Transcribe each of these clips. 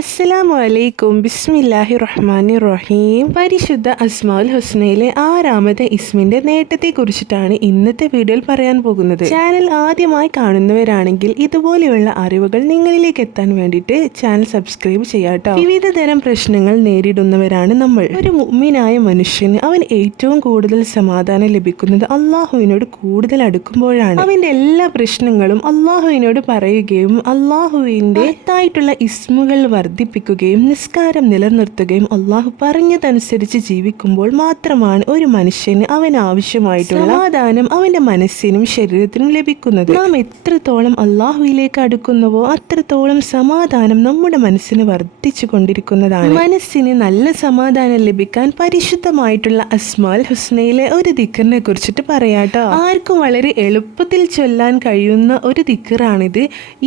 അസ്സലാമു അലൈക്കും ബിസ്മില്ലാഹി റഹ്മാനി റഹീം പരിശുദ്ധ അസ്മാൽ ഹുസ്നയിലെ ആറാമത്തെ ഇസ്മിന്റെ നേട്ടത്തെ കുറിച്ചിട്ടാണ് ഇന്നത്തെ വീഡിയോയിൽ പറയാൻ പോകുന്നത്. ചാനൽ ആദ്യമായി കാണുന്നവരാണെങ്കിൽ ഇതുപോലെയുള്ള അറിവുകൾ നിങ്ങളിലേക്ക് എത്താൻ വേണ്ടിയിട്ട് ചാനൽ സബ്സ്ക്രൈബ് ചെയ്യാട്ടോ വിവിധ തരം പ്രശ്നങ്ങൾ നേരിടുന്നവരാണ് നമ്മൾ. ഒരു മുമ്മിനായ മനുഷ്യന് അവൻ ഏറ്റവും കൂടുതൽ സമാധാനം ലഭിക്കുന്നത് അള്ളാഹുവിനോട് കൂടുതൽ അടുക്കുമ്പോഴാണ്. അവന്റെ എല്ലാ പ്രശ്നങ്ങളും അള്ളാഹുവിനോട് പറയുകയും അള്ളാഹുവിന്റെ ഇസ്മുകൾ വർദ്ധിപ്പിക്കുകയും നിസ്കാരം നിലനിർത്തുകയും അള്ളാഹു പറഞ്ഞതനുസരിച്ച് ജീവിക്കുമ്പോൾ മാത്രമാണ് ഒരു മനുഷ്യന് അവൻ ആവശ്യമായിട്ടുള്ള സമാധാനം അവന്റെ മനസ്സിനും ശരീരത്തിനും ലഭിക്കുന്നത്. നാം എത്രത്തോളം അള്ളാഹുവിലേക്ക് അടുക്കുന്നുവോ അത്രത്തോളം സമാധാനം നമ്മുടെ മനസ്സിന് വർദ്ധിച്ചു കൊണ്ടിരിക്കുന്നതാണ്. മനസ്സിന് നല്ല സമാധാനം ലഭിക്കാൻ പരിശുദ്ധമായിട്ടുള്ള അസ്മാൽ ഹുസ്നയിലെ ഒരു ദിക്കറിനെ കുറിച്ചിട്ട് പറയാട്ടോ. ആർക്കും വളരെ എളുപ്പത്തിൽ ചൊല്ലാൻ കഴിയുന്ന ഒരു ദിക്കറാണിത്.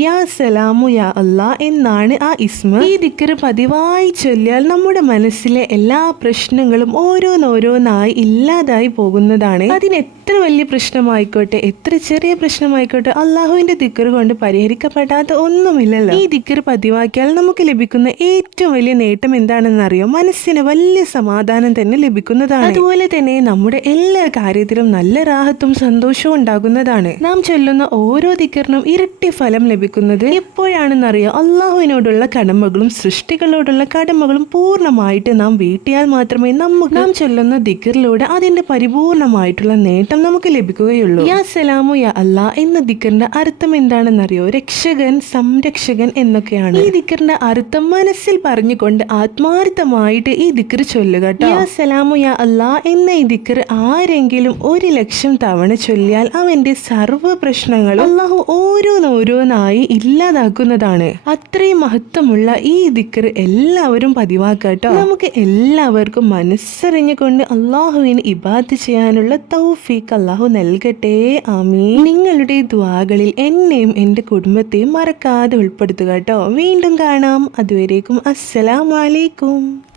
യാ സലാമു യാ അല്ലാ എന്നാണ് ആ ഇസ്മ. ഈ ദിക്കറ് പതിവായി ചൊല്ലിയാൽ നമ്മുടെ മനസ്സിലെ എല്ലാ പ്രശ്നങ്ങളും ഓരോന്നോരോന്നായി ഇല്ലാതായി പോകുന്നതാണ്. അതിന് എത്ര വലിയ പ്രശ്നമായിക്കോട്ടെ എത്ര ചെറിയ പ്രശ്നമായിക്കോട്ടെ അള്ളാഹുവിന്റെ ദിക്കറ് കൊണ്ട് പരിഹരിക്കപ്പെടാത്ത ഒന്നുമില്ലല്ലോ. ഈ ദിക്കറ് പതിവാക്കിയാൽ നമുക്ക് ലഭിക്കുന്ന ഏറ്റവും വലിയ നേട്ടം എന്താണെന്നറിയോ? മനസ്സിന് വലിയ സമാധാനം തന്നെ ലഭിക്കുന്നതാണ്. അതുപോലെ തന്നെ നമ്മുടെ എല്ലാ കാര്യത്തിലും നല്ല റാഹത്തും സന്തോഷവും ഉണ്ടാകുന്നതാണ്. നാം ചൊല്ലുന്ന ഓരോ ദിക്കറിനും ഇരട്ടി ഫലം ലഭിക്കുന്നത് എപ്പോഴാണെന്നറിയോ? അള്ളാഹുവിനോടുള്ള കടമകളും സൃഷ്ടികളോടുള്ള കടമകളും പൂർണമായിട്ട് നാം വീട്ടിയാൽ മാത്രമേ നമുക്ക് നാം ചൊല്ലുന്ന ദിക്കറിലൂടെ അതിന്റെ പരിപൂർണമായിട്ടുള്ള നേട്ടം നമുക്ക് ലഭിക്കുകയുള്ളൂ. യാ സലാമു യാ അല്ലാ എന്ന ദിക്കറിന്റെ അർത്ഥം എന്താണെന്നറിയോ? രക്ഷകൻ സംരക്ഷകൻ എന്നൊക്കെയാണ്. ഈ ദിക്കറിന്റെ അർത്ഥം മനസ്സിൽ പറഞ്ഞുകൊണ്ട് ആത്മാർത്ഥമായിട്ട് ഈ ദിക്കർ ചൊല്ലുക യാ സലാമു യാ അല്ലാ എന്ന ഈ ദിക്കർ ആരെങ്കിലും ഒരു ലക്ഷം തവണ ചൊല്ലിയാൽ അവന്റെ സർവ പ്രശ്നങ്ങളും അള്ളാഹു ഓരോന്നോരോന്നായി ഇല്ലാതാക്കുന്നതാണ്. അത്രയും മഹത്വമുള്ള ഈ ദിക്കർ എല്ലാവരും പതിവാക്കട്ടോ. നമുക്ക് എല്ലാവർക്കും മനസ്സറിഞ്ഞുകൊണ്ട് അള്ളാഹുവിന് ഇബാദ് ചെയ്യാനുള്ള തൗഫീഖ് അള്ളാഹു നൽകട്ടെ. ആമീ നിങ്ങളുടെ ദ്വാകളിൽ എന്നെയും എന്റെ കുടുംബത്തെയും മറക്കാതെ ഉൾപ്പെടുത്തുക കേട്ടോ. വീണ്ടും കാണാം. അതുവരേക്കും അസ്സലാമലൈക്കും